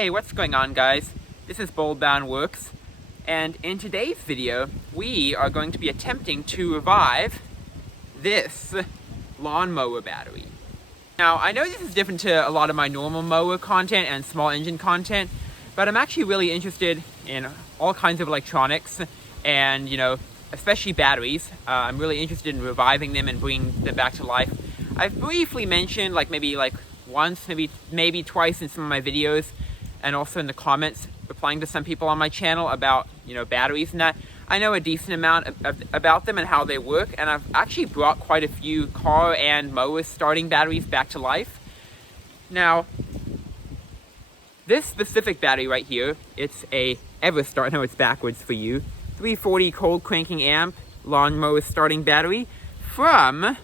Hey, what's going on, guys? This is Boldbound Works, and in today's video we are going to be attempting to revive this lawnmower battery. Now, I know this is different to a lot of my normal mower content and small engine content, but I'm actually really interested in all kinds of electronics and, especially batteries. I'm really interested in reviving them and bringing them back to life. I've briefly mentioned, maybe once, maybe twice in some of my videos, and also in the comments, replying to some people on my channel about, batteries and that. I know a decent amount about them and how they work, and I've actually brought quite a few car and mower starting batteries back to life. Now, this specific battery right here, it's a Everstart, I know it's backwards for you, 340 cold cranking amp lawnmower starting battery from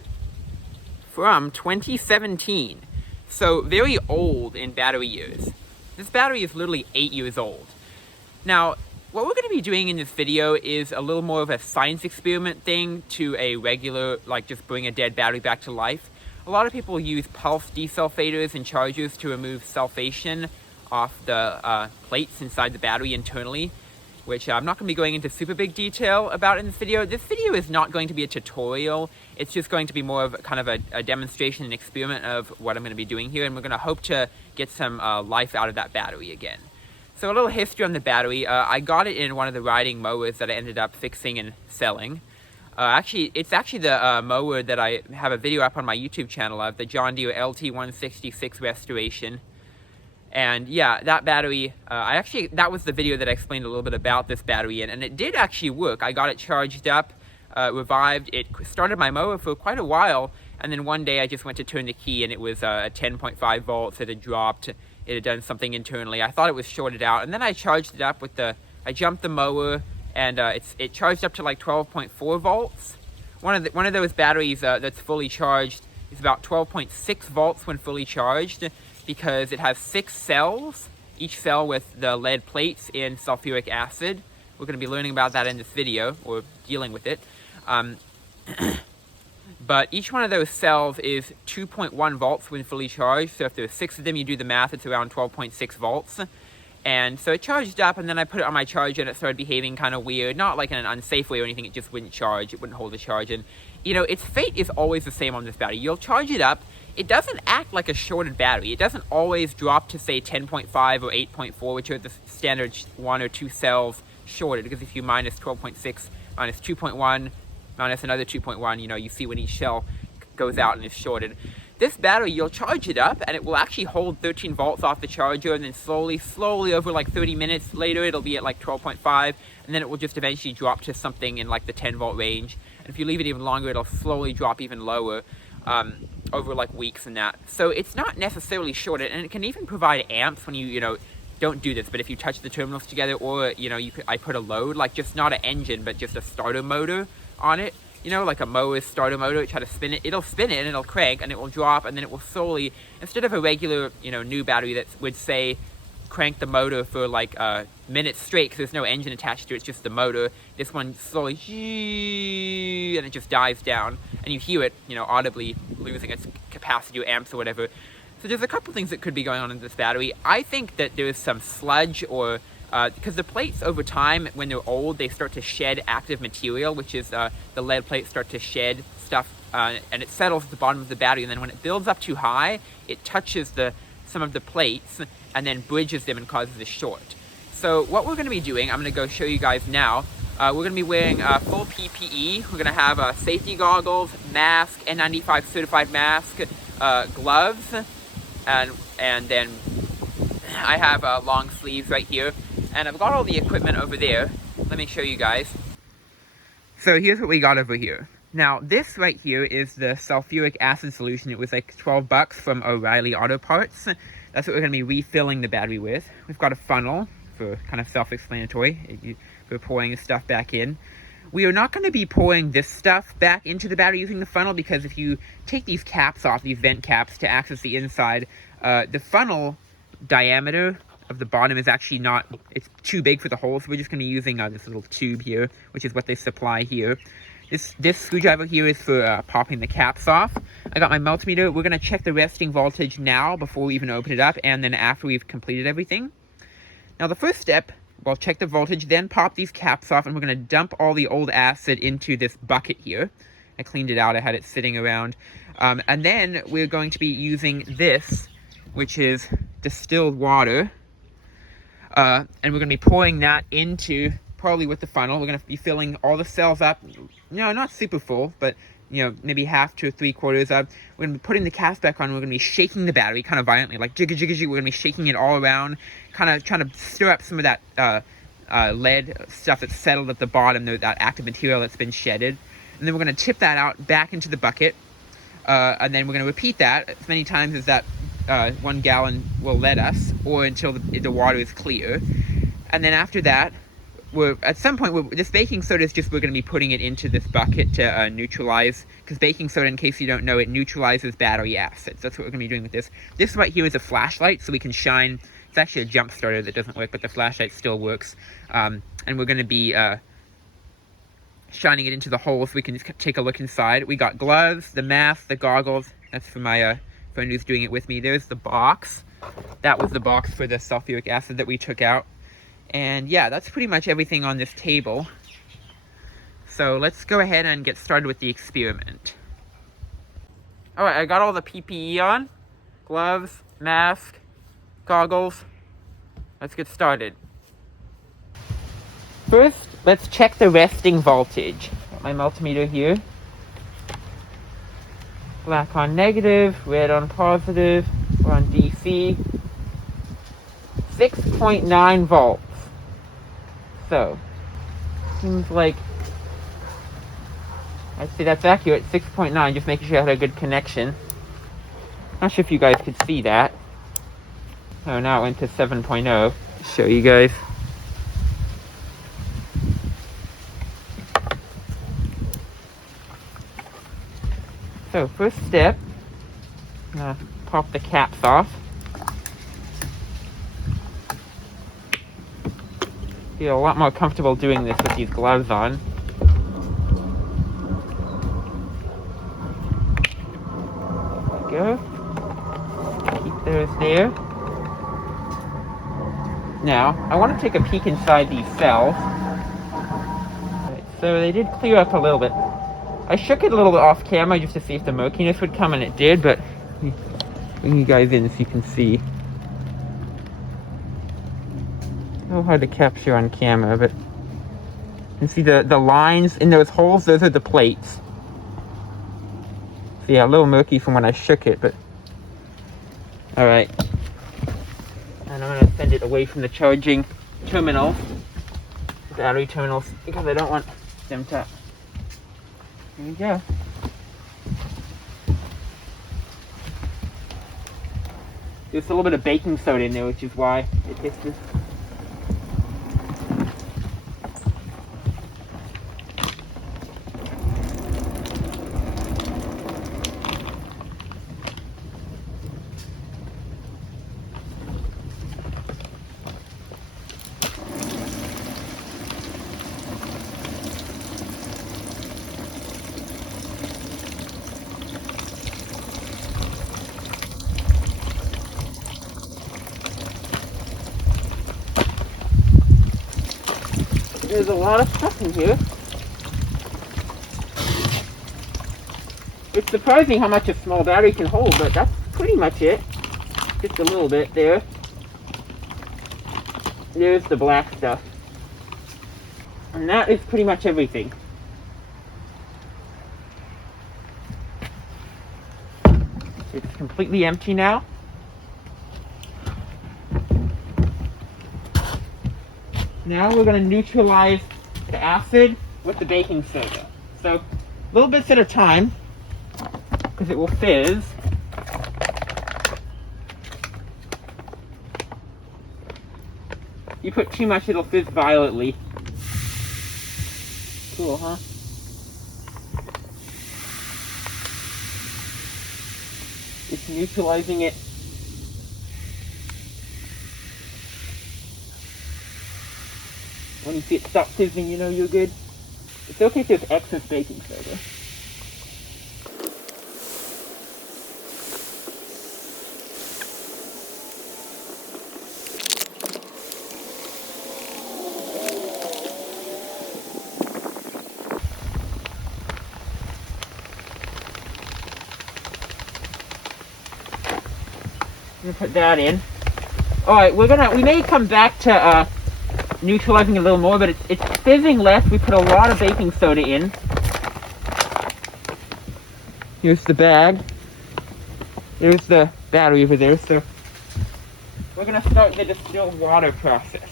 2017. So very old in battery years. This battery is literally 8 years old. Now, what we're going to be doing in this video is a little more of a science experiment thing to a regular, just bring a dead battery back to life. A lot of people use pulse desulfators and chargers to remove sulfation off the plates inside the battery internally, which I'm not going to be going into super big detail about in this video. This video is not going to be a tutorial. It's just going to be more of a demonstration and experiment of what I'm going to be doing here, and we're going to hope to get some life out of that battery again. So a little history on the battery. I got it in one of the riding mowers that I ended up fixing and selling. It's actually the mower that I have a video up on my YouTube channel of, the John Deere LT166 restoration. And yeah, that battery, that was the video that I explained a little bit about this battery in, and it did actually work. I got it charged up, revived. It started my mower for quite a while, and then one day I just went to turn the key and it was 10.5 volts. It had dropped. It had done something internally. I thought it was shorted out, and then I charged it up with I jumped the mower, and it charged up to 12.4 volts. One of those batteries that's fully charged is about 12.6 volts when fully charged, because it has 6 cells, each cell with the lead plates in sulfuric acid. We're going to be learning about that in this video, or dealing with it. But each one of those cells is 2.1 volts when fully charged. So if there's 6 of them, you do the math, it's around 12.6 volts. And so it charged up, and then I put it on my charger, and it started behaving kind of weird. Not like in an unsafe way or anything, it just wouldn't charge. It wouldn't hold the charge. And, its fate is always the same on this battery. You'll charge it up. It doesn't act like a shorted battery. It doesn't always drop to, say, 10.5 or 8.4, which are the standard 1 or 2 cells shorted. Because if you minus 12.6 minus 2.1 minus another 2.1, you see when each cell goes out and is shorted. This battery, you'll charge it up, and it will actually hold 13 volts off the charger, and then slowly over 30 minutes later, it'll be at 12.5, and then it will just eventually drop to something in the 10 volt range. And if you leave it even longer, it'll slowly drop even lower. Over weeks and that. So it's not necessarily shorted, and it can even provide amps when you don't do this, but if you touch the terminals together, or I put a load, just not an engine but just a starter motor on it, like a mower starter motor, try to spin it, it'll spin it and it'll crank and it will drop, and then it will slowly, instead of a regular new battery that would say crank the motor for minutes straight because there's no engine attached to it, it's just the motor. This one slowly, and it just dies down, and you hear it, audibly losing its capacity or amps or whatever. So there's a couple things that could be going on in this battery. I think that there's some sludge, or because the plates over time, when they're old, they start to shed active material, which is the lead plates start to shed stuff, and it settles at the bottom of the battery, and then when it builds up too high, it touches some of the plates and then bridges them and causes a short. So what we're going to be doing, I'm going to go show you guys now. We're going to be wearing full PPE. We're going to have safety goggles, mask, N95 certified mask, gloves, and then I have long sleeves right here. And I've got all the equipment over there. Let me show you guys. So here's what we got over here. Now, this right here is the sulfuric acid solution. It was $12 from O'Reilly Auto Parts. That's what we're going to be refilling the battery with. We've got a funnel for kind of self-explanatory. We're pouring the stuff back in. We are not going to be pouring this stuff back into the battery using the funnel, because if you take these caps off, these vent caps, to access the inside, the funnel diameter of the bottom is actually it's too big for the hole, so we're just going to be using this little tube here, which is what they supply here. This screwdriver here is for popping the caps off. I got my multimeter. We're going to check the resting voltage now before we even open it up, and then after we've completed everything. Now the first step, we'll check the voltage, then pop these caps off, and we're going to dump all the old acid into this bucket here. I cleaned it out, I had it sitting around. And then we're going to be using this, which is distilled water. And we're going to be pouring that into, probably with the funnel, we're going to be filling all the cells up. Not super full, but maybe half to 3/4 up. We're going to be putting the caps back on. We're going to be shaking the battery kind of violently, like jigga jigga jigga. We're going to be shaking it all around, kind of trying to stir up some of that lead stuff that's settled at the bottom, that active material that's been shedded. And then we're going to tip that out back into the bucket. And then we're going to repeat that as many times as that 1 gallon will let us, or until the water is clear. And then after that, at some point, this baking soda is just, we're going to be putting it into this bucket to neutralize, because baking soda, in case you don't know, it neutralizes battery acids. That's what we're going to be doing with this. This right here is a flashlight, so we can shine. It's actually a jump starter that doesn't work, but the flashlight still works. And we're going to be shining it into the hole so we can just take a look inside. We got gloves, the mask, the goggles. That's for my friend who's doing it with me. There's the box. That was the box for the sulfuric acid that we took out. And yeah, that's pretty much everything on this table. So let's go ahead and get started with the experiment. Alright, I got all the PPE on. Gloves, mask, goggles. Let's get started. First, let's check the resting voltage. Got my multimeter here. Black on negative, red on positive. We're on DC. 6.9 volts. So, seems like, I'd say that's accurate, 6.9, just making sure I had a good connection. Not sure if you guys could see that. Oh, now it went to 7.0. Show you guys. So, first step, I'm gonna pop the caps off. Feel a lot more comfortable doing this with these gloves on. There we go. Keep those there. Now, I want to take a peek inside these cells. Right, so they did clear up a little bit. I shook it a little bit off camera just to see if the murkiness would come, and it did, but bring you guys in so you can see. A little hard to capture on camera, but you can see the lines in those holes. Those are the plates. So yeah, a little murky from when I shook it, but alright. And I'm going to send it away from the charging terminal, battery terminals, because I don't want them to... There you go. There's a little bit of baking soda in there, which is why it hits this. There's a lot of stuff in here. It's surprising how much a small battery can hold, but that's pretty much it. Just a little bit there. There's the black stuff. And that is pretty much everything. It's completely empty now. Now we're going to neutralize the acid with the baking soda. So, little bits at a time, because it will fizz. You put too much, it'll fizz violently. Cool, huh? It's neutralizing it. When you see it stop fizzing, you know you're good. It's okay if there's excess baking soda. gonna put that in. Alright, we may come back to neutralizing a little more, but it's fizzing less. We put a lot of baking soda in. Here's the bag. There's the battery over there, so we're gonna start the distilled water process.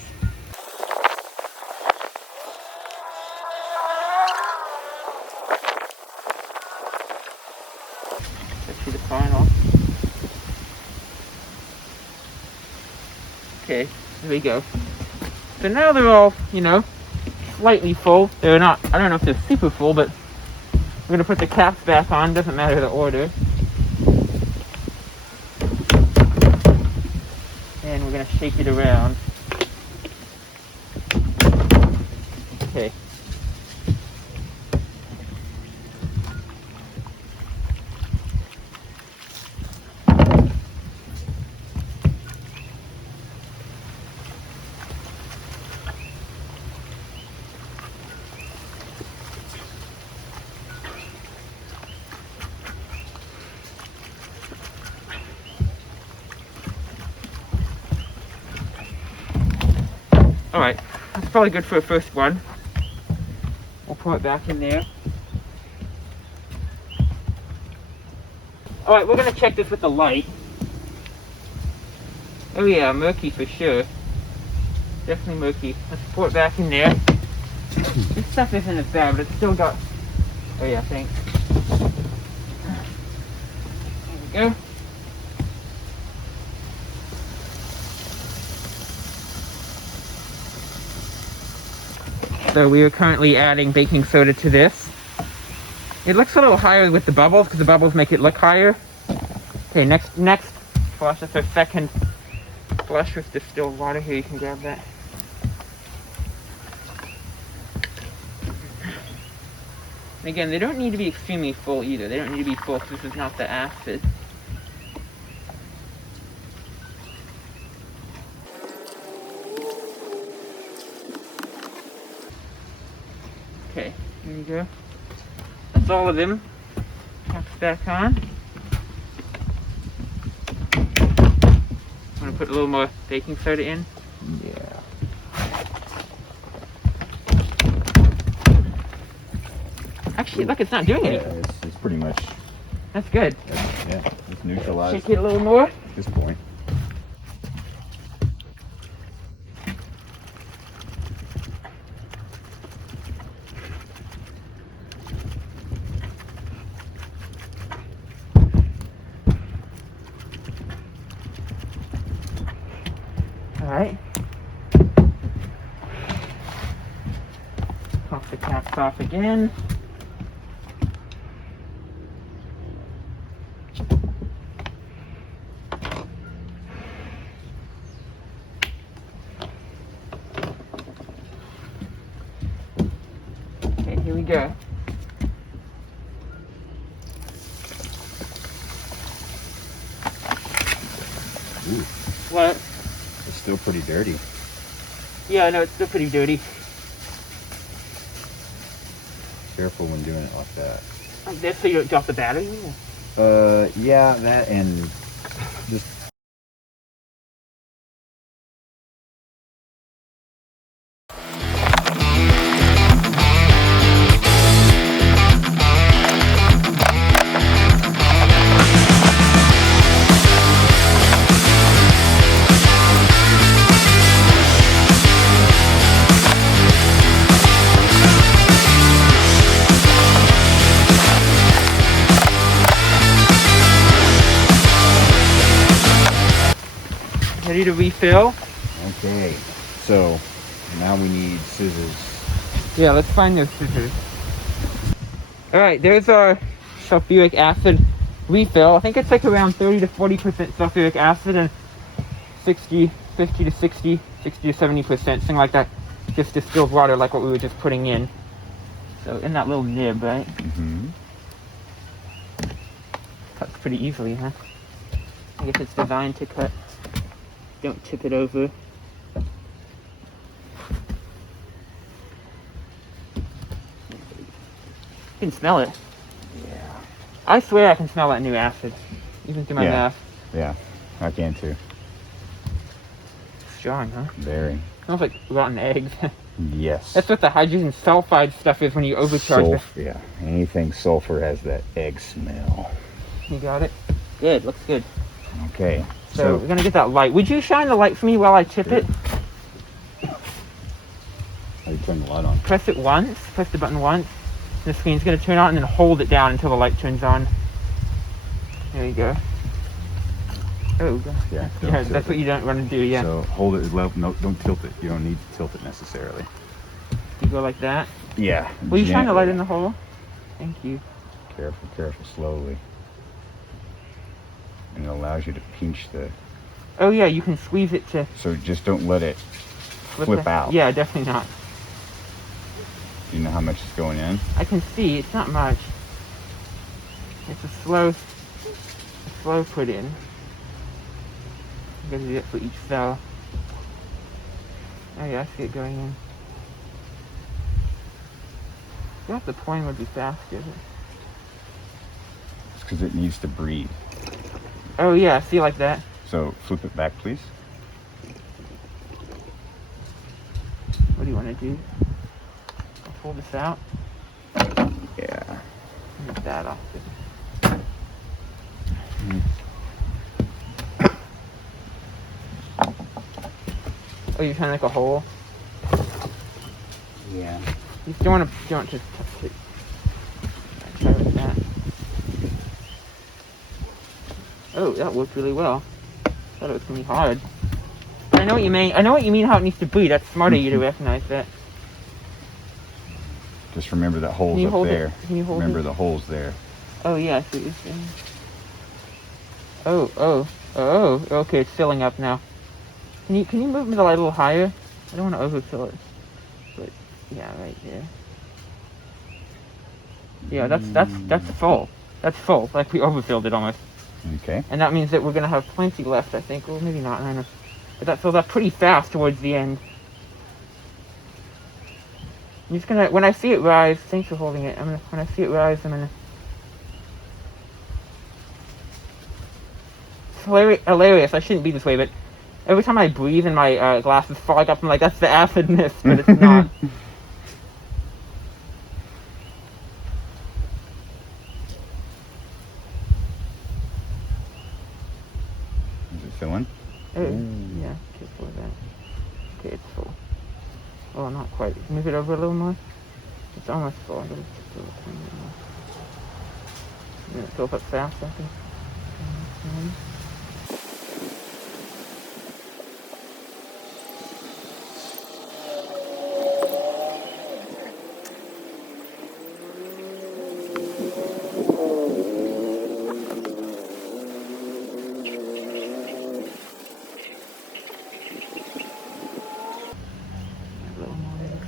Let's see the final. Okay, there we go. So now they're all, you know, slightly full. They're not, I don't know if they're super full, but we're gonna put the caps back on, doesn't matter the order. And we're gonna shake it around. Okay. Alright, that's probably good for a first one. We'll pour it back in there. Alright, we're gonna check this with the light. Oh yeah, murky for sure. Definitely murky. Let's pour it back in there. This stuff isn't as bad, but it's still got... Oh yeah, thanks. There we go. So we are currently adding baking soda to this. It looks a little higher with the bubbles because the bubbles make it look higher. Okay, next flush. That's our second flush with distilled water. Here, you can grab that. And again, they don't need to be extremely full either. They don't need to be full because this is not the acid. Okay, here you go. That's all of them. Caps back on. I'm gonna put a little more baking soda in. Yeah. Actually, look, it's not doing Yeah, anything. it's pretty much. That's good. Yeah, it's neutralized Shake it a little more. at this point. Alright. Pop the caps off again. Okay, here we go. Ooh, What? it's still pretty dirty. Yeah, I know, it's still pretty dirty. Careful when doing it like that. Like this, so you don't drop the battery? Yeah, that and just. Ready to refill? Okay, so now we need scissors. Yeah, let's find those scissors. Alright, there's our sulfuric acid refill. I think it's like around 30 to 40% sulfuric acid and 50 to 60 to 70%, something like that. Just distilled water like what we were just putting in. So in that little nib, right? Mm-hmm. Cuts pretty easily, huh? I guess it's designed to cut. Don't tip it over. You can smell it. Yeah. I swear I can smell that new acid, even through my Yeah. mask. Yeah. I can too. Strong, huh? Very. Smells like rotten eggs. Yes. That's what the hydrogen sulfide stuff is when you overcharge it. Yeah. Anything sulfur has that egg smell. You got it? Good, looks good. Okay. So we're gonna get that light. Would you shine the light for me while I tip Sure. it? How do you turn the light on? Press it once, press the button once. The screen's gonna turn on and then hold it down until the light turns on. There you go. Oh, God. Yeah. Yeah, that's what you don't want to do, yeah. So hold it level. No, don't tilt it. You don't need to tilt it necessarily. You go like that. Yeah. Will you shine the light gently. in the hole? Thank you. Careful, careful, slowly. And it allows you to pinch the. Oh yeah, you can squeeze it to So just don't let it flip out. Yeah, definitely not. Do you know how much is going in? I can see, it's not much. It's a slow put in. You gotta do it for each cell. Oh yeah, I see it going in. I guess the pouring would be faster. It's because it needs to breathe. Oh yeah, see like that? So flip it back, please. What do you want to do? I'll pull this out. Yeah. Get that off. Oh, you're trying to make a hole? Yeah. You just don't want to touch it. Try like that. Oh, that worked really well. Thought it was gonna be hard. But I know what you mean. I know what you mean how it needs to breathe. That's smart of you to recognize that. Just remember that hole's Can you up hold it? there. Can you hold Remember it? the hole's there. Oh yeah, I see what you're saying. Oh, okay, it's filling up now. Can you move me the light a little higher? I don't want to overfill it. But yeah, right there. Yeah, that's full. That's full. Like we overfilled it almost. Okay. And that means that we're gonna have plenty left, I think. Well, maybe not. I don't know. But that fills up pretty fast towards the end. I'm just gonna, when I see it rise, thanks for holding it. When I see it rise, I'm gonna. It's hilarious. I shouldn't be this way, but every time I breathe and my glasses fog up, I'm like, that's the acid mist, but it's not. Is it filling? Oh, yeah, careful with that. Okay, it's full. Oh, not quite. Move it over a little more. It's almost full. I'm gonna just do it a little more. And it fills up fast, I think.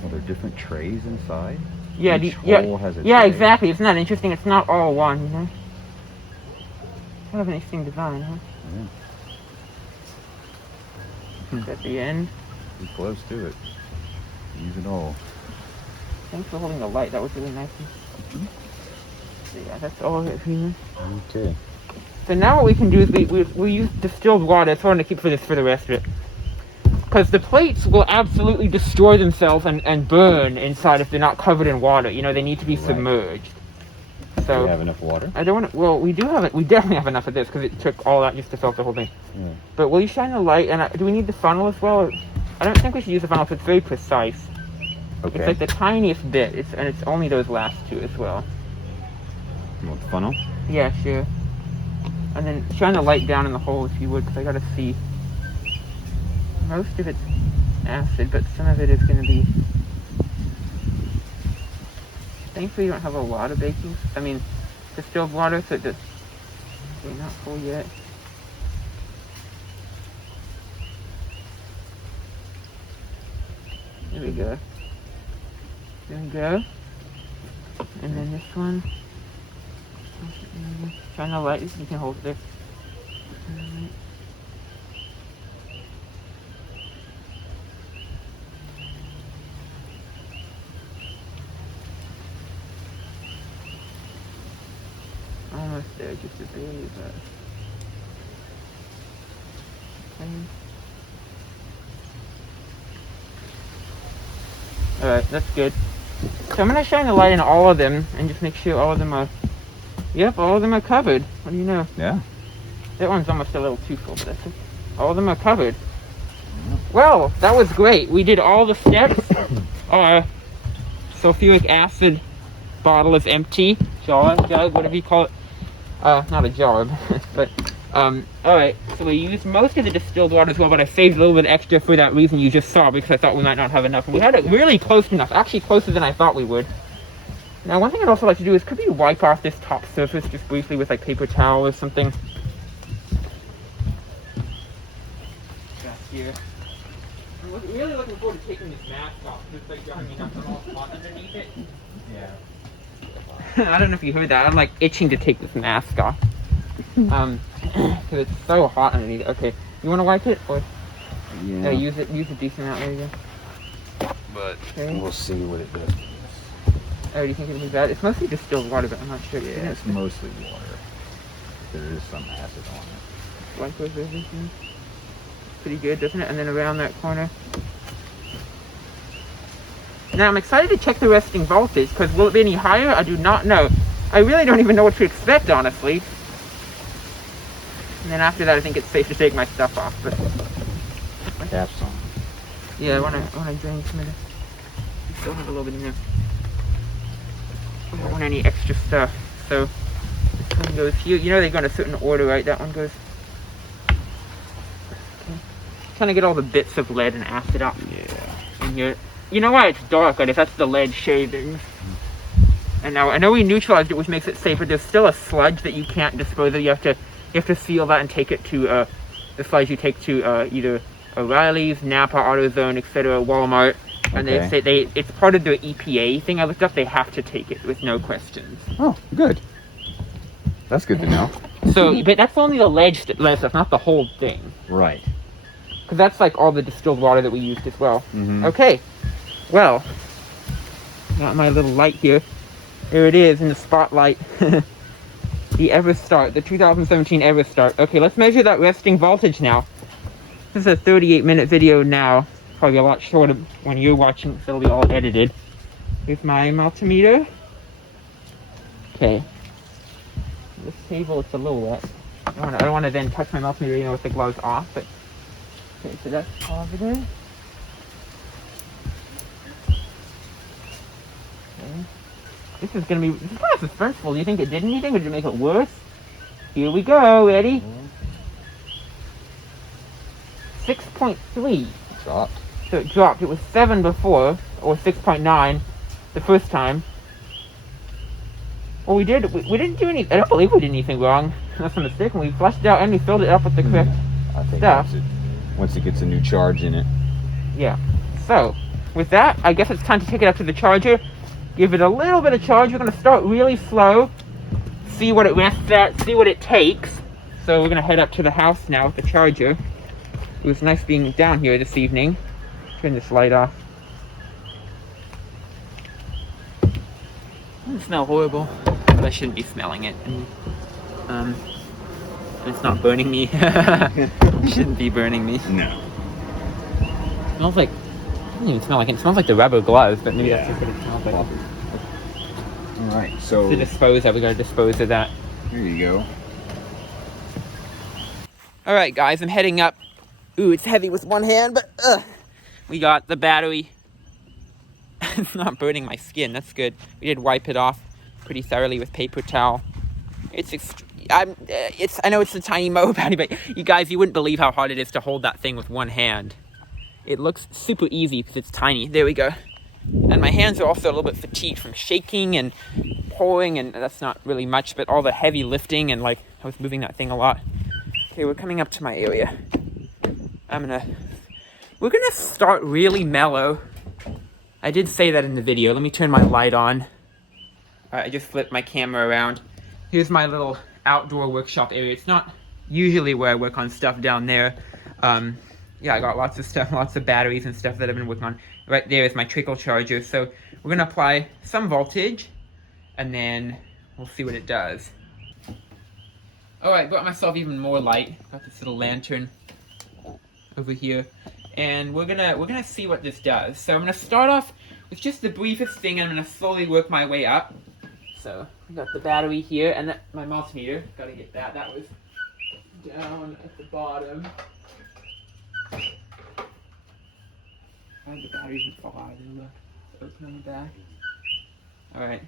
Are there different trays inside? Yeah, Each hole has a yeah, tray. exactly. It's not interesting. It's not all one, you know. Kind of an interesting design, huh? Yeah. At the end. Pretty close to it. Use it all. Thanks for holding the light. That was really nice. So yeah, that's all of it here. Okay. So now what we can do is we use distilled water. That's what I'm going to keep for the rest of it. Because the plates will absolutely destroy themselves and burn inside if they're not covered in water. You know, they need to be submerged. So Do we have enough water? I don't want to. Well, we do have it. We definitely have enough of this because it took all that just to fill the whole thing. Yeah. But will you shine the light? And do we need the funnel as well? I don't think we should use the funnel because it's very precise. Okay. It's like the tiniest bit. And it's only those last two as well. You want the funnel? Yeah, sure. And then shine the light down in the hole if you would, because I gotta see. Most of it's acid, but some of it is gonna be. Thankfully, you don't have a lot of baking. I mean, distilled water, so it does. Okay, not full yet. There we go. There we go. And then this one. Shine the light. You can hold it there. Alright. Almost there, just a barely, but Alright, that's good. So I'm going to shine the light in all of them and just make sure all of them are... Yep, all of them are covered. What do you know? Yeah. That one's almost a little too full, but that's it. All of them are covered. Well, that was great. We did all the steps. Our sulfuric acid bottle is empty. Jar, whatever you call it. Not a jar, but... alright, so we used most of the distilled water as well, but I saved a little bit extra for that reason you just saw, because I thought we might not have enough. And we had it really close enough, actually closer than I thought we would. Now, one thing I'd also like to do is, could we wipe off this top surface just briefly with like paper towel or something? Just here. I'm really looking forward to taking this mask off, because it's like driving up all hot underneath it. Yeah. I don't know if you heard that, I'm like itching to take this mask off. Because it's so hot underneath it. Okay, you want to wipe it? Or Yeah. use a decent amount, there you go. But okay. We'll see what it does. Oh, do you think it'll be bad? It's mostly distilled water, but I'm not sure. Yeah, it's mostly water. There is some acid on it. Wipe over everything. Pretty good, doesn't it? And then around that corner. Now I'm excited to check the resting voltage, because will it be any higher? I do not know. I really don't even know what to expect, honestly. And then after that, I think it's safe to take my stuff off. But Caps on. yeah, I wanna drain some of it. I still have a little bit in there. I don't want any extra stuff. So this one goes here. You know they go in a certain order, right? That one goes. Okay. Trying to get all the bits of lead and acid out. Yeah. In here. You know why it's dark? I guess that's the lead shavings. And now I know we neutralized it, which makes it safer. There's still a sludge that you can't dispose of. You have to seal that and take it to the sludge you take to either O'Reilly's, NAPA, AutoZone, etc., Walmart. And they say it's part of their EPA thing. I looked up, they have to take it with no questions. Oh, good. That's good to know. So, but that's only the lead stuff, not the whole thing. Right. Because that's like all the distilled water that we used as well. Mm-hmm. Okay. Well, got my little light here. There it is in the spotlight. The Everstart, the 2017 Everstart. Okay, let's measure that resting voltage now. This is a 38-minute video now. Probably a lot shorter when you're watching, so it'll be all edited. Here's my multimeter. Okay. This table, it's a little wet. I don't want to then touch my multimeter, with the gloves off, but... Okay, so that's positive. Okay. This is kind of suspenseful. Do you think it did anything, or did it make it worse? Here we go, ready? 6.3. Dropped. So it dropped. It was 7 before, or 6.9 the first time. Well, we didn't do any. I don't believe we did anything wrong. That's a mistake. We flushed it out and we filled it up with the correct I think stuff. Once it gets a new charge in it. Yeah. So, with that, I guess it's time to take it up to the charger. Give it a little bit of charge. We're going to start really slow. See what it rests at. See what it takes. So we're going to head up to the house now with the charger. It was nice being down here this evening. Turn this light off. Doesn't smell horrible, but I shouldn't be smelling it. And it's not burning me. It shouldn't be burning me. No. It smells like, it doesn't even smell like it. It smells like the rubber gloves, but maybe that's just what it smells like. Alright, so To dispose of, we gotta dispose of that. here you go. Alright guys, I'm heading up. Ooh, it's heavy with one hand, but we got the battery. It's not burning my skin, that's good. We did wipe it off pretty thoroughly with paper towel. I know it's a tiny mower battery, but you guys, you wouldn't believe how hard it is to hold that thing with one hand. It looks super easy because it's tiny. There we go. And my hands are also a little bit fatigued from shaking and pouring, and that's not really much, but all the heavy lifting and like I was moving that thing a lot. Okay, we're coming up to my area. We're gonna start really mellow. I did say that in the video. Let me turn my light on. I just flipped my camera around. Here's my little outdoor workshop area. It's not usually where I work on stuff down there. Yeah, I got lots of stuff, lots of batteries and stuff that I've been working on. Right there is my trickle charger. So we're gonna apply some voltage and then we'll see what it does. Oh, I brought myself even more light. Got this little lantern. over here, and we're gonna see what this does. So I'm gonna start off with just the briefest thing, and I'm gonna slowly work my way up. So we got the battery here, and my multimeter. Gotta get that. That was down at the bottom. Oh, the battery didn't fall out. Open on the back. All right.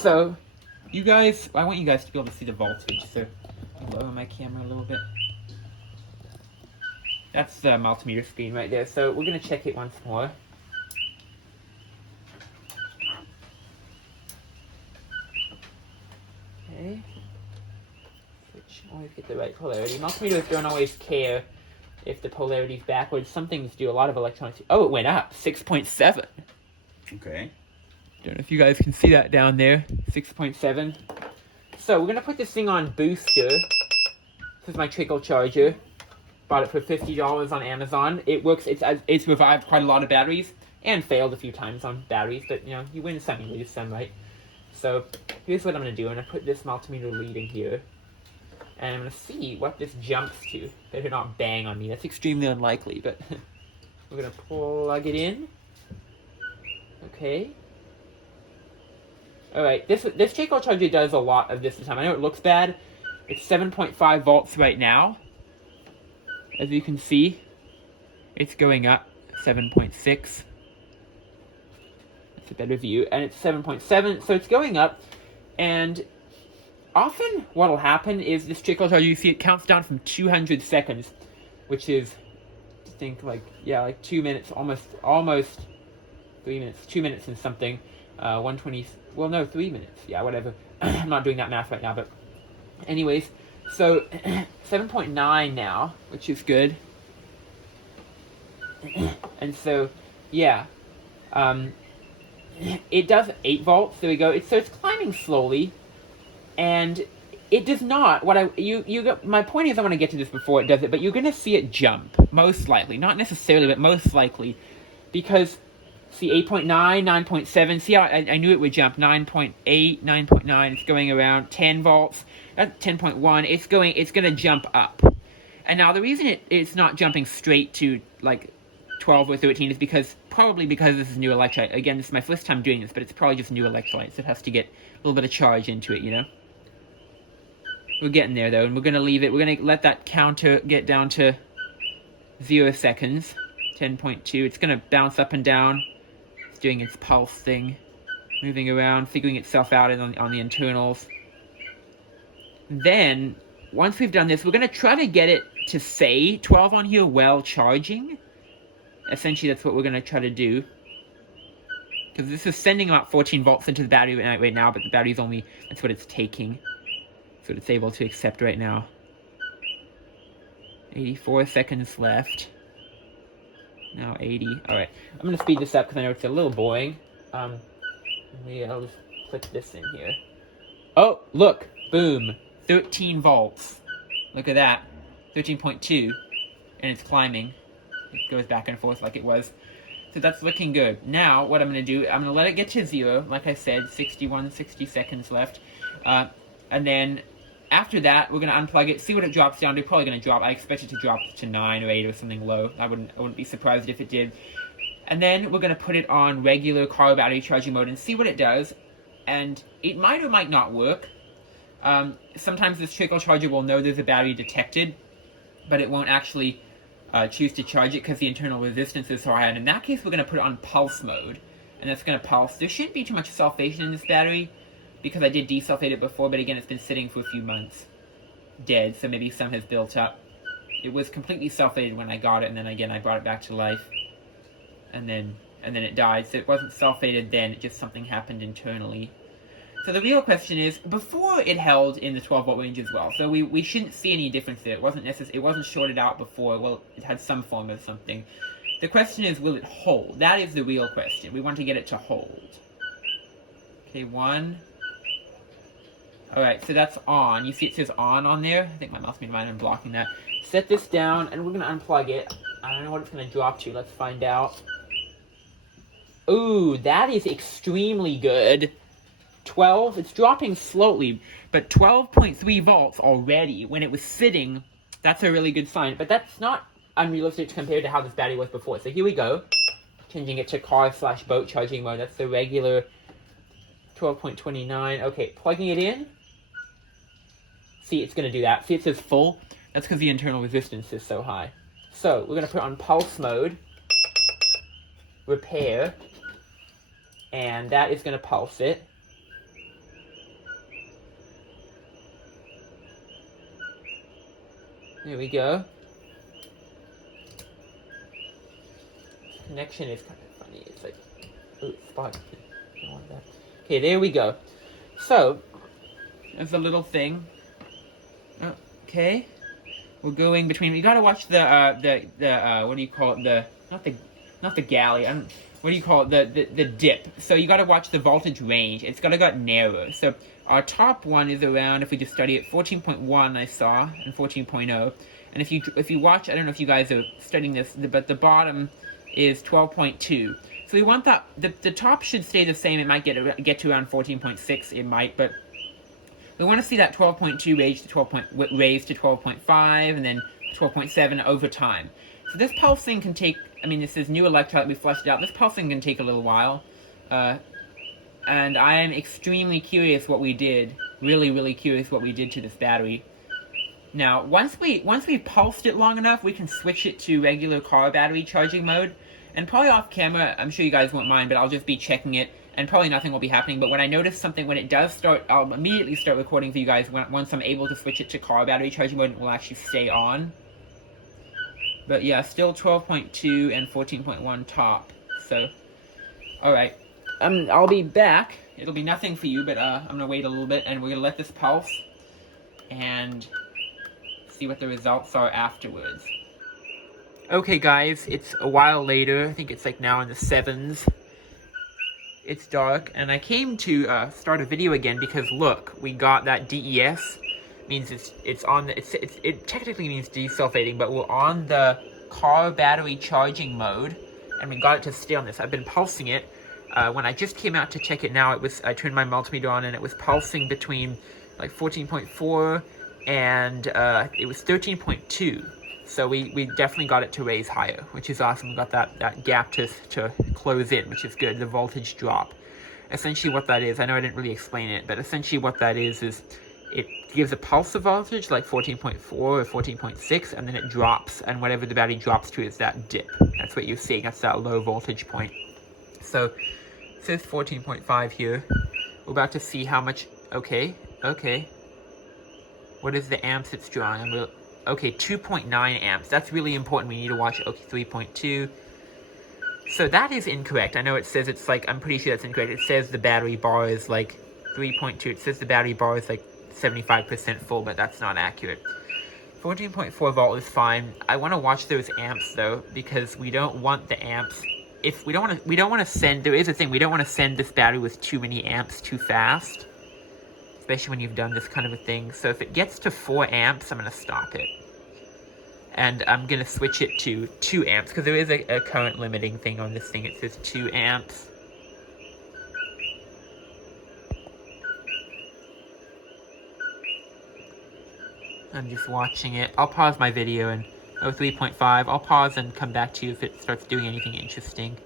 So, you guys, I want you guys to be able to see the voltage. So, I'll lower my camera a little bit. That's the multimeter screen right there. So, we're gonna check it once more. Okay. Always get the right polarity. Multimeters don't always care if the polarity's backwards. Some things do. A lot of electronics. Oh, it went up. 6.7. Okay. Don't know if you guys can see that down there. 6.7. So we're gonna put this thing on booster. This is my trickle charger. Bought it for $50 on Amazon. It works. It's revived quite a lot of batteries and failed a few times on batteries. But you know, you win some, you lose some, right? So here's what I'm gonna do. I'm gonna put this multimeter lead in here. And I'm going to see what this jumps to. Better not bang on me. That's extremely unlikely, but we're going to plug it in. Okay. Alright, this trickle charger does a lot of this at the time. I know it looks bad. It's 7.5 volts right now. As you can see, it's going up 7.6. That's a better view. And it's 7.7, so it's going up. And often what'll happen is this trickle charger, you see it counts down from 200 seconds, which is, I think, like 2 minutes, almost 3 minutes, 2 minutes and something, 120, well, no, 3 minutes, yeah, whatever. I'm not doing that math right now, but anyways, so 7.9 now, which is good. And so, yeah, it does 8 volts, there we go. So it's climbing slowly. And it does not. My point is, I want to get to this before it does it, but you're going to see it jump, most likely. Not necessarily, but most likely. Because, see, 8.9, 9.7, see how I knew it would jump. 9.8, 9.9, it's going around 10 volts. That's 10.1, it's going to jump up. And now the reason it's not jumping straight to, like, 12 or 13 is probably because this is new electrolyte. Again, this is my first time doing this, but it's probably just new electrolyte, so it has to get a little bit of charge into it, you know? We're getting there, though, and we're going to leave it. We're going to let that counter get down to 0 seconds. 10.2. It's going to bounce up and down. It's doing its pulse thing. Moving around, figuring itself out on the internals. Then, once we've done this, we're going to try to get it to say 12 on here while charging. Essentially, that's what we're going to try to do. Because this is sending about 14 volts into the battery right now, but the battery's only, that's what it's taking. That's what it's able to accept right now. 84 seconds left. Now 80. Alright, I'm going to speed this up because I know it's a little boring. I'll just put this in here. Oh, look! Boom! 13 volts. Look at that. 13.2. And it's climbing. It goes back and forth like it was. So that's looking good. Now, what I'm going to do, I'm going to let it get to 0. Like I said, 60 seconds left. And then, after that, we're going to unplug it, see what it drops down to. Probably going to drop, I expect it to drop to 9 or 8 or something low. I wouldn't be surprised if it did. And then we're going to put it on regular car battery charging mode and see what it does. And it might or might not work. Sometimes this trickle charger will know there's a battery detected, but it won't actually choose to charge it because the internal resistance is so high. And in that case, we're going to put it on pulse mode. And that's going to pulse. There shouldn't be too much sulfation in this battery, because I did desulfate it before, but again, it's been sitting for a few months. Dead, so maybe some has built up. It was completely sulfated when I got it, and then again, I brought it back to life. And then it died, so it wasn't sulfated then, it just something happened internally. So the real question is, before it held in the 12 volt range as well, so we shouldn't see any difference there. It wasn't shorted out before, well, it had some form of something. The question is, will it hold? That is the real question. We want to get it to hold. Okay, 1. Alright, so that's on. You see it says on there? I think my mouse might have been blocking that. Set this down, and we're going to unplug it. I don't know what it's going to drop to. Let's find out. Ooh, that is extremely good. 12, it's dropping slowly, but 12.3 volts already when it was sitting that's a really good sign. But that's not unrealistic compared to how this battery was before. So here we go. Changing it to car/boat charging mode. That's the regular 12.29. Okay, plugging it in. See, it's going to do that. See, it says full. That's because the internal resistance is so high. So, we're going to put on pulse mode. Repair. And that is going to pulse it. There we go. Connection is kind of funny. It's like, oh, it's spot. Don't want that. Okay, there we go. So, there's a little thing. Okay, we're going between. You gotta watch the what do you call it? Not the galley. What do you call it? The dip. So you gotta watch the voltage range. It's gotta get narrower. So our top one is around, if we just study it, 14.1 I saw, and 14.0. And if you watch, I don't know if you guys are studying this, but the bottom is 12.2. So we want that. The top should stay the same. It might get to around 14.6. It might, but we want to see that 12.2 raised to 12.5, and then 12.7 over time. So this pulsing can take, I mean, this is new electrolyte, we flushed it out. This pulsing can take a little while. And I am extremely curious what we did, really curious what we did to this battery. Now, once we pulsed it long enough, we can switch it to regular car battery charging mode. And probably off camera, I'm sure you guys won't mind, but I'll just be checking it. And probably nothing will be happening, but when I notice something, when it does start, I'll immediately start recording for you guys once I'm able to switch it to car battery charging mode, and it will actually stay on. But yeah, still 12.2 and 14.1 top. So, alright. I'll be back. It'll be nothing for you, but I'm going to wait a little bit, and we're going to let this pulse, and see what the results are afterwards. Okay guys, it's a while later. I think it's like now in the 7s. It's dark, and I came to start a video again because look, we got that DES. Means it technically means desulfating, but we're on the car battery charging mode, and we got it to stay on this. I've been pulsing it. When I just came out to check it now, I turned my multimeter on, and it was pulsing between like 14.4 and it was 13.2. So we definitely got it to raise higher, which is awesome. We got that gap to close in, which is good, the voltage drop. Essentially what that is, I know I didn't really explain it, but essentially what that is it gives a pulse of voltage, like 14.4 or 14.6, and then it drops, and whatever the battery drops to is that dip. That's what you're seeing, that's that low voltage point. So, it says 14.5 here. We're about to see how much, okay. What is the amps it's drawing? Okay, 2.9 amps. That's really important. We need to watch, okay, 3.2. So that is incorrect. I know it says it's like, I'm pretty sure that's incorrect. It says the battery bar is like 3.2. It says the battery bar is like 75% full, but that's not accurate. 14.4 volt is fine. I want to watch those amps though, because we don't want the amps. If we don't want to send, there is a thing, we don't want to send this battery with too many amps too fast. Especially when you've done this kind of a thing. So if it gets to 4 amps, I'm going to stop it. And I'm going to switch it to 2 amps, because there is a current limiting thing on this thing. It says 2 amps. I'm just watching it. I'll pause my video and, 3.5. I'll pause and come back to you if it starts doing anything interesting.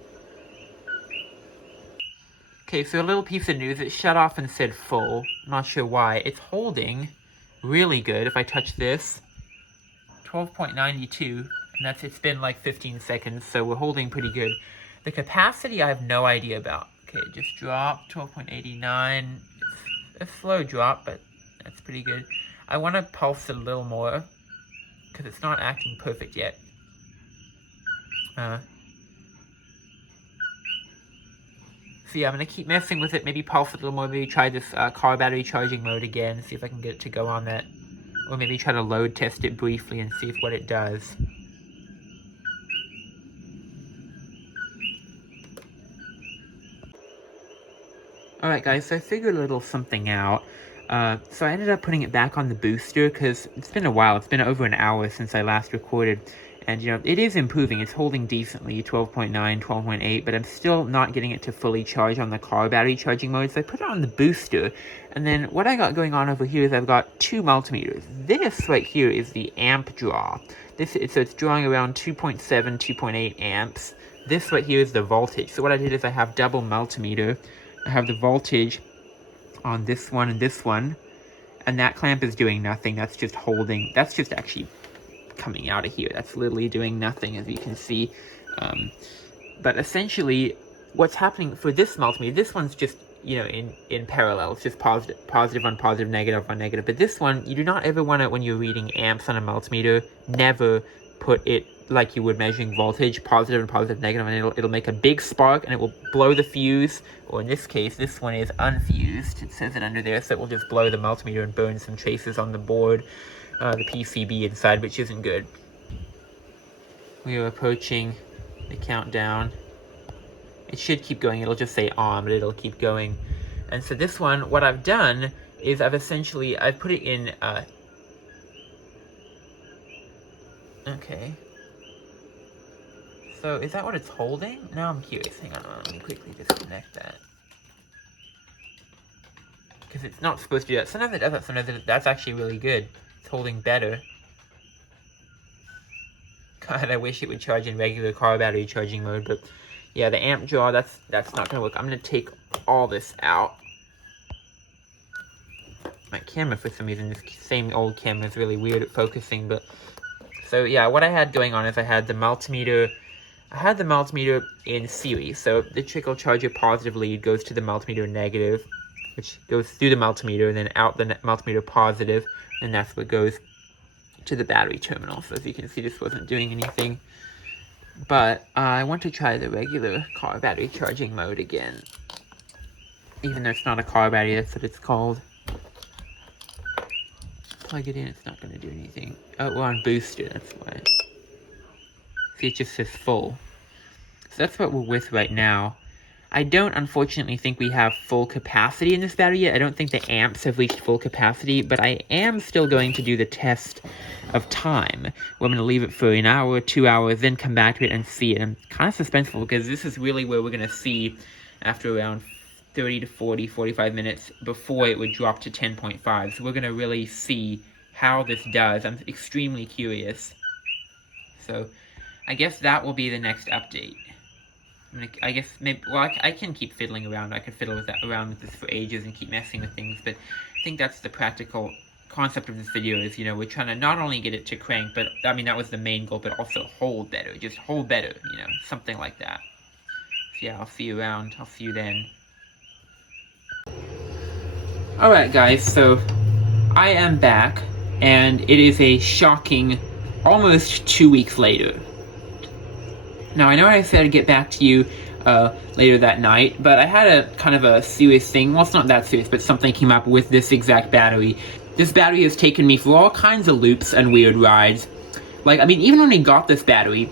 Okay, so a little piece of news, it shut off and said full. I'm not sure why. It's holding really good. If I touch this, 12.92, and it's been like 15 seconds, so we're holding pretty good. The capacity I have no idea about. Okay, it just dropped, 12.89. It's a slow drop, but that's pretty good. I want to pulse it a little more, because it's not acting perfect yet. So yeah, I'm going to keep messing with it, maybe pulse it a little more, maybe try this car battery charging mode again, see if I can get it to go on that. Or maybe try to load test it briefly and see what it does. Alright guys, so I figured a little something out. So I ended up putting it back on the booster, because it's been a while, it's been over an hour since I last recorded. And, you know, it is improving. It's holding decently, 12.9, 12.8, but I'm still not getting it to fully charge on the car battery charging mode. So I put it on the booster. And then what I got going on over here is I've got two multimeters. This right here is the amp draw. So it's drawing around 2.7, 2.8 amps. This right here is the voltage. So what I did is I have double multimeter. I have the voltage on this one and this one. And that clamp is doing nothing. That's just holding. That's just actually coming out of here. That's literally doing nothing, as you can see. But essentially, what's happening for this multimeter, this one's just, you know, in parallel. It's just positive on positive, negative on negative. But this one, you do not ever want to, when you're reading amps on a multimeter, never put it like you would measuring voltage, positive and positive, negative, and it'll make a big spark and it will blow the fuse, or in this case, this one is unfused. It says it under there, so it will just blow the multimeter and burn some traces on the board, the PCB inside, which isn't good. We are approaching the countdown. It should keep going. It'll just say on, but it'll keep going. And so this one, what I've done is I've put it in, okay. So is that what it's holding? Now I'm curious. Hang on, let me quickly disconnect that. Because it's not supposed to do that. Sometimes it does that, sometimes that's actually really good. It's holding better. God, I wish it would charge in regular car battery charging mode, but yeah, the amp draw, that's not gonna work. I'm gonna take all this out. My camera, for some reason, this same old camera is really weird at focusing, but so yeah, what I had going on is I had the multimeter in series. So the trickle charger positive lead goes to the multimeter negative, which goes through the multimeter and then out the multimeter positive, and that's what goes to the battery terminal. So as you can see, this wasn't doing anything. But I want to try the regular car battery charging mode again. Even though it's not a car battery, that's what it's called. Plug it in, it's not going to do anything. Oh, we're on booster, that's why. See, it just says full. So that's what we're with right now. I don't, unfortunately, think we have full capacity in this battery yet. I don't think the amps have reached full capacity, but I am still going to do the test of time. Where I'm going to leave it for an hour, 2 hours, then come back to it and see it. I'm kind of suspenseful because this is really where we're going to see after around 30 to 40, 45 minutes before it would drop to 10.5. So we're going to really see how this does. I'm extremely curious. So I guess that will be the next update. I guess maybe, well, I can keep fiddling around. I could fiddle around with this for ages and keep messing with things, but I think that's the practical concept of this video is, you know, we're trying to not only get it to crank, but, I mean, that was the main goal, but also hold better. Just hold better, you know, something like that. So yeah, I'll see you around. I'll see you then. Alright, guys, so I am back, and it is a shocking almost 2 weeks later. Now, I know I said I'd get back to you later that night, but I had a kind of a serious thing. Well, it's not that serious, but something came up with this exact battery. This battery has taken me for all kinds of loops and weird rides. Like, I mean, even when we got this battery,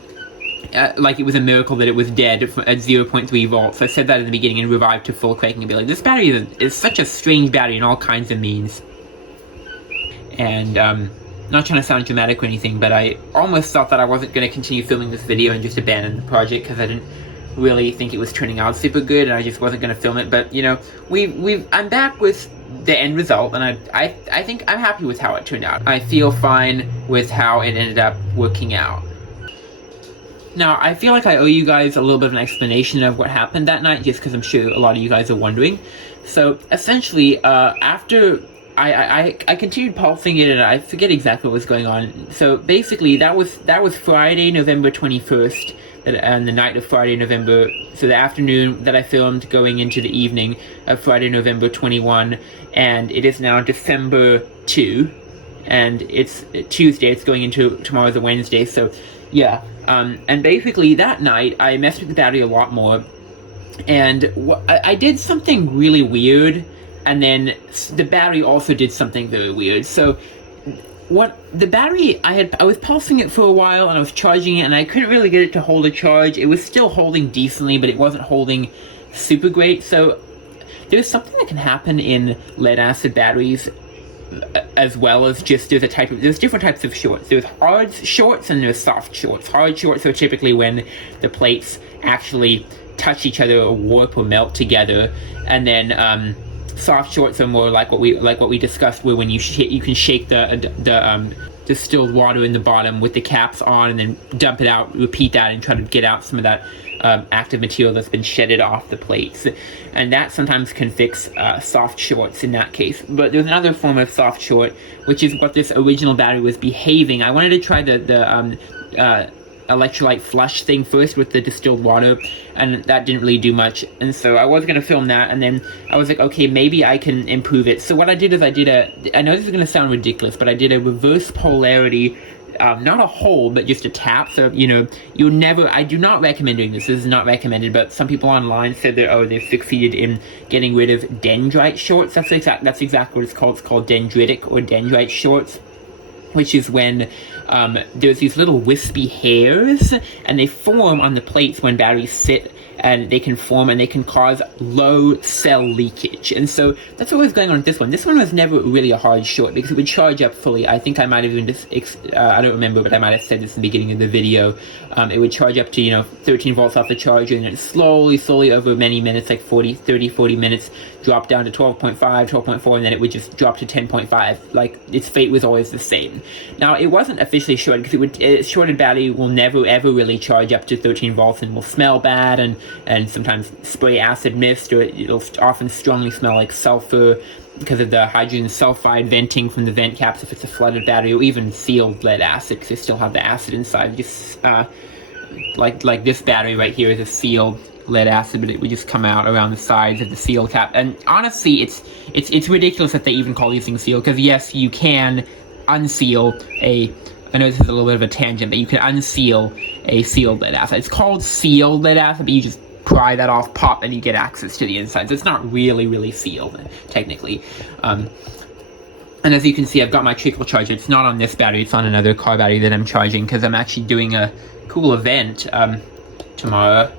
like it was a miracle that it was dead at 0.3 volts. I said that in the beginning and revived to full cranking ability. This battery is such a strange battery in all kinds of means. And, not trying to sound dramatic or anything, but I almost thought that I wasn't going to continue filming this video and just abandon the project because I didn't really think it was turning out super good and I just wasn't going to film it. But, you know, I'm back with the end result, and I think I'm happy with how it turned out. I feel fine with how it ended up working out. Now, I feel like I owe you guys a little bit of an explanation of what happened that night, just because I'm sure a lot of you guys are wondering. So, essentially, after I continued pulsing it, and I forget exactly what was going on. So basically, that was Friday, November 21st, and the night of Friday, November. So the afternoon that I filmed, going into the evening of Friday, November 21, and it is now December 2, and it's Tuesday. It's going into tomorrow's a Wednesday. So yeah, and basically that night I messed with the battery a lot more, and I did something really weird. And then the battery also did something very weird. So the battery, I was pulsing it for a while and I was charging it and I couldn't really get it to hold a charge. It was still holding decently, but it wasn't holding super great. So there's something that can happen in lead acid batteries as well as just there's different types of shorts. There's hard shorts and there's soft shorts. Hard shorts are typically when the plates actually touch each other or warp or melt together, and then soft shorts are more like what we discussed, where when you can shake the distilled water in the bottom with the caps on and then dump it out, repeat that, and try to get out some of that active material that's been shedded off the plates. And that sometimes can fix soft shorts in that case. But there's another form of soft short, which is what this original battery was behaving. I wanted to try the electrolyte flush thing first with the distilled water, and that didn't really do much, and so I was going to film that, and then I was like, okay, maybe I can improve it. So what I did is I know this is going to sound ridiculous, but I did a reverse polarity, not a hole, but just a tap. So, I do not recommend doing this. This is not recommended, but some people online said that, they've succeeded in getting rid of dendrite shorts. That's exactly what it's called. It's called dendritic or dendrite shorts, which is when there's these little wispy hairs, and they form on the plates when batteries sit, and they can form and they can cause low cell leakage. And so that's what was going on with this one. This one was never really a hard short because it would charge up fully. I think I might have even I don't remember, but I might have said this in the beginning of the video. It would charge up to 13 volts off the charger, and then slowly over many minutes, like 40 minutes, drop down to 12.5, 12.4, and then it would just drop to 10.5. Like, its fate was always the same. Now, it wasn't officially shorted because a shorted battery will never ever really charge up to 13 volts and will smell bad, and sometimes spray acid mist, or it'll often strongly smell like sulfur because of the hydrogen sulfide venting from the vent caps if it's a flooded battery, or even sealed lead acid because they still have the acid inside. Just like this battery right here is a sealed lead acid, but it would just come out around the sides of the seal cap. And honestly, it's ridiculous that they even call these things sealed, because yes, you can unseal I know this is a little bit of a tangent, but you can unseal a sealed lead acid. It's called sealed lead acid, but you just pry that off, pop, and you get access to the inside. So it's not really sealed, technically. And as you can see, I've got my trickle charger. It's not on this battery, it's on another car battery that I'm charging, because I'm actually doing a cool event tomorrow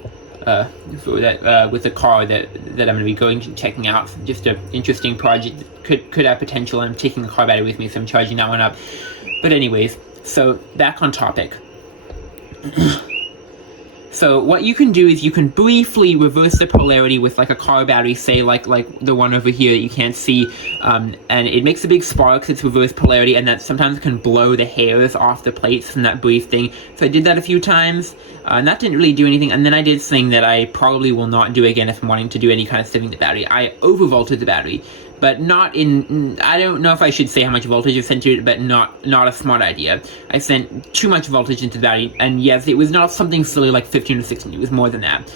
with a car that I'm going to be going to checking out. Just an interesting project. Could have potential. I'm taking a car battery with me, so I'm charging that one up. But anyways, so back on topic. So what you can do is you can briefly reverse the polarity with like a car battery, say like the one over here that you can't see, and it makes a big spark. It's reverse polarity, and that sometimes can blow the hairs off the plates from that brief thing. So I did that a few times, and that didn't really do anything. And then I did something that I probably will not do again if I'm wanting to do any kind of setting the battery. I overvolted the battery, but not in, I don't know if I should say how much voltage I sent to it, but not a smart idea. I sent too much voltage into the battery, and yes, it was not something silly like 15 or 16, it was more than that.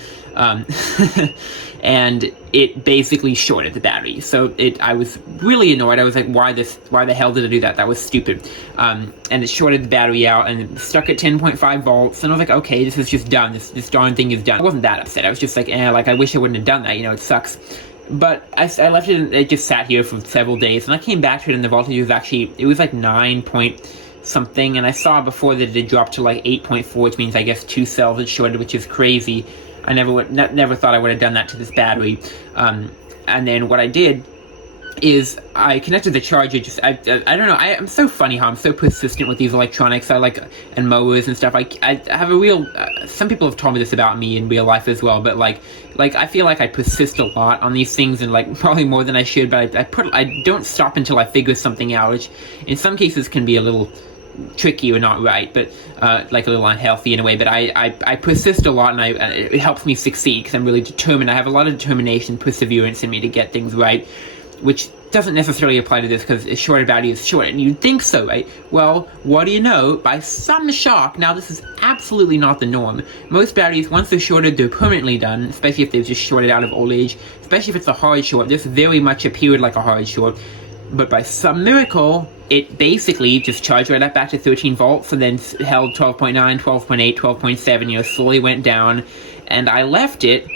And it basically shorted the battery. So I was really annoyed. I was like, why the hell did I do that? That was stupid. And it shorted the battery out and stuck at 10.5 volts. And I was like, okay, this is just done. This darn thing is done. I wasn't that upset. I was just like, I wish I wouldn't have done that. It sucks. But I left it, and it just sat here for several days, and I came back to it, and the voltage was like 9 point something, and I saw before that it dropped to like 8.4, which means I guess 2 cells had shorted, which is crazy. I never thought I would have done that to this battery. And then what I did is I connected the charger. I don't know. I'm so funny how I'm so persistent with these electronics. And mowers and stuff. I have a real. Some people have told me this about me in real life as well. But like I feel like I persist a lot on these things, and like probably more than I should. But I don't stop until I figure something out, which in some cases can be a little tricky or not right, but like a little unhealthy in a way. But I persist a lot, and it helps me succeed because I'm really determined. I have a lot of determination, perseverance in me to get things right, which doesn't necessarily apply to this because a shorted battery is shorted, and you'd think so, right? Well, what do you know? By some shock, now this is absolutely not the norm. Most batteries, once they're shorted, they're permanently done, especially if they've just shorted out of old age, especially if it's a hard short. This very much appeared like a hard short, but by some miracle, it basically just charged right up back to 13 volts and then held 12.9, 12.8, 12.7, slowly went down, and I left it,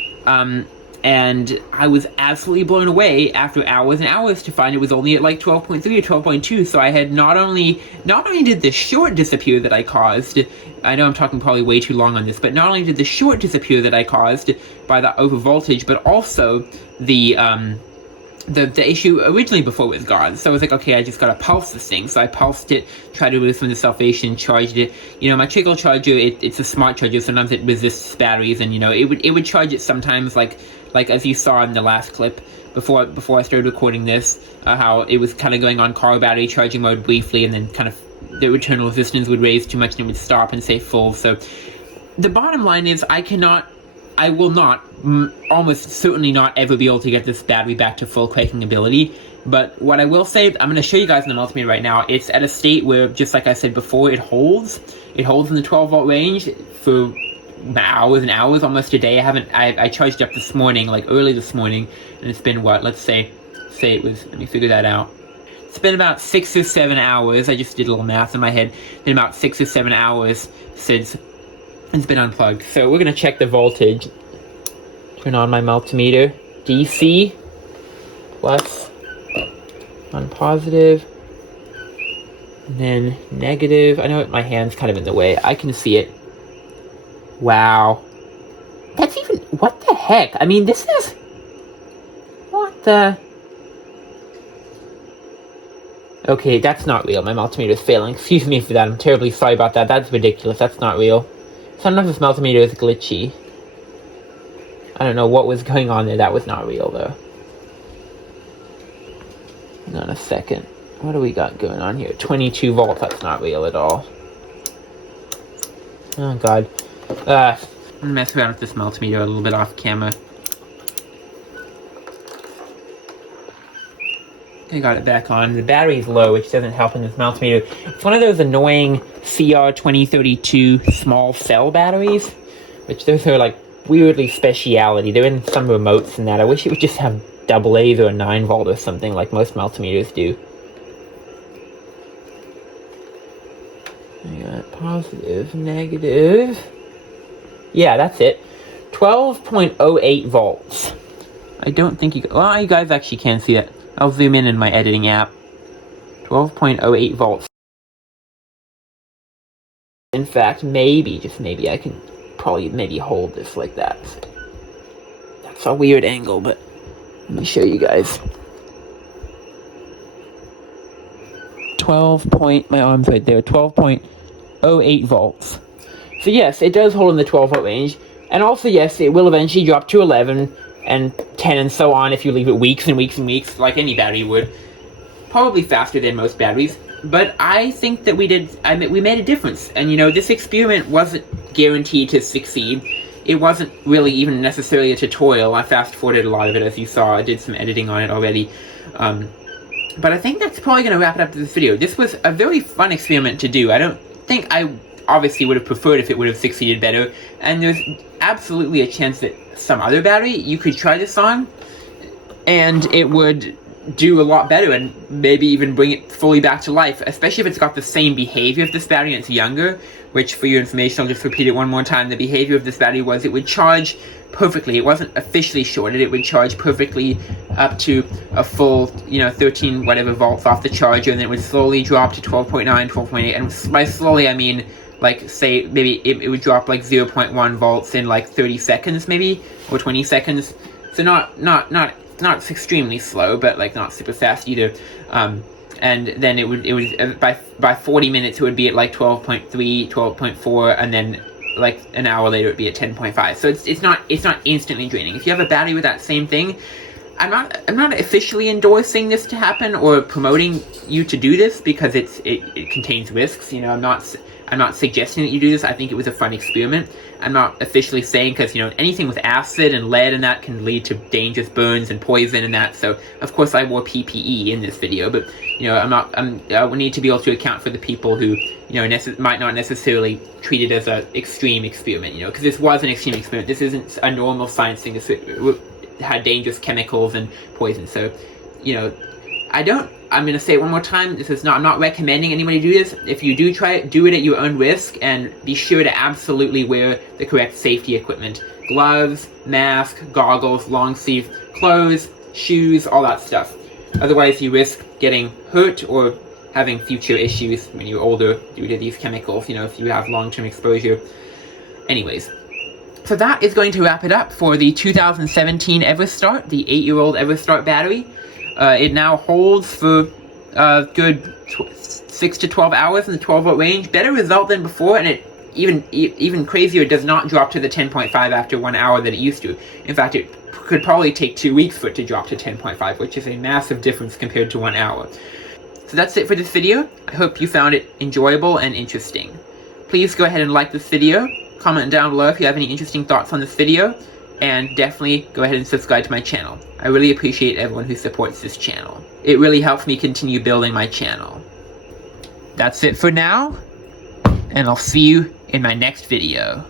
and I was absolutely blown away after hours and hours to find it was only at like 12.3 or 12.2. So I had not only did the short disappear that I caused, I know I'm talking probably way too long on this, but not only did the short disappear that I caused by the over voltage, but also the the issue originally before was gone. So I was like, okay, I just gotta pulse this thing. So I pulsed it, tried to remove some of the sulfation, charged it. You know, my trickle charger, it's a smart charger. Sometimes it resists batteries, and you know, it would charge it sometimes, like as you saw in the last clip before I started recording this, how it was kind of going on car battery charging mode briefly, and then kind of the internal resistance would raise too much and it would stop and say full. So the bottom line is I will not, almost certainly not ever be able to get this battery back to full quaking ability. But what I will say, I'm going to show you guys in the multimeter right now, it's at a state where, just like I said before, it holds in the 12 volt range for hours and hours, almost a day. I charged up this morning, like early this morning, and it's been what, let's say it was, let me figure that out. It's been about 6 or 7 hours. I just did a little math in my head. Been about 6 or 7 hours since it's been unplugged. So we're going to check the voltage. Turn on my multimeter. DC plus on positive, and then negative. I know my hand's kind of in the way. I can see it. Wow. That's even, what the heck? I mean, this is, what the? Okay, that's not real. My multimeter is failing. Excuse me for that. I'm terribly sorry about that. That's ridiculous. That's not real. Sometimes this multimeter is glitchy. I don't know what was going on there. That was not real, though. Hang on a second. What do we got going on here? 22 volts. That's not real at all. Oh, God. I'm going to mess around with this multimeter a little bit off camera. I got it back on. The battery's low, which doesn't help in this multimeter. It's one of those annoying CR2032 small cell batteries, which those are like weirdly speciality. They're in some remotes and that. I wish it would just have double A's or a 9 volt or something like most multimeters do. I got positive, negative. Yeah, that's it. 12.08 volts. I don't think you guys actually can see that. I'll zoom in my editing app. 12.08 volts. In fact, maybe, just maybe, I can probably maybe hold this like that. That's a weird angle, but let me show you guys. my arm's right there, 12.08 volts. So yes, it does hold in the 12 volt range. And also, yes, it will eventually drop to 11 and 10 and so on if you leave it weeks and weeks and weeks, like any battery would. Probably faster than most batteries. But I think that we made a difference. And you know, this experiment wasn't guaranteed to succeed. It wasn't really even necessarily a tutorial. I fast forwarded a lot of it, as you saw. I did some editing on it already. But I think that's probably going to wrap it up to this video. This was a very fun experiment to do. I don't think I obviously would have preferred if it would have succeeded better. And there's absolutely a chance that some other battery you could try this on, and it would do a lot better and maybe even bring it fully back to life, especially if it's got the same behavior of this battery and it's younger, which for your information, I'll just repeat it one more time. The behavior of this battery was it would charge perfectly. It wasn't officially shorted. It would charge perfectly up to a full, 13 whatever volts off the charger, and then it would slowly drop to 12.9, 12.8, and by slowly I mean, like, say, maybe it would drop like 0.1 volts in like 30 seconds maybe, or 20 seconds. So not extremely slow, but like not super fast either. And then it would by 40 minutes it would be at like 12.3, 12.4, and then like an hour later it'd be at 10.5. So it's not instantly draining. If you have a battery with that same thing, I'm not officially endorsing this to happen or promoting you to do this, because it contains risks. I'm not suggesting that you do this. I think it was a fun experiment. I'm not officially saying, because anything with acid and lead and that can lead to dangerous burns and poison and that. So of course I wore PPE in this video, but I need to be able to account for the people who might not necessarily treat it as an extreme experiment. Because this was an extreme experiment. This isn't a normal science thing. This had dangerous chemicals and poison. So I'm going to say it one more time. I'm not recommending anybody do this. If you do try it, do it at your own risk, and be sure to absolutely wear the correct safety equipment. Gloves, mask, goggles, long sleeve clothes, shoes, all that stuff. Otherwise, you risk getting hurt or having future issues when you're older due to these chemicals, if you have long-term exposure. Anyways, So that is going to wrap it up for the 2017 Everstart, the 8-year-old Everstart battery. It now holds for a good 6 to 12 hours in the 12-volt range. Better result than before, and it even crazier, it does not drop to the 10.5 after 1 hour that it used to. In fact, it could probably take 2 weeks for it to drop to 10.5, which is a massive difference compared to 1 hour. So that's it for this video. I hope you found it enjoyable and interesting. Please go ahead and like this video, comment down below if you have any interesting thoughts on this video, and definitely go ahead and subscribe to my channel. I really appreciate everyone who supports this channel. It really helps me continue building my channel. That's it for now, and I'll see you in my next video.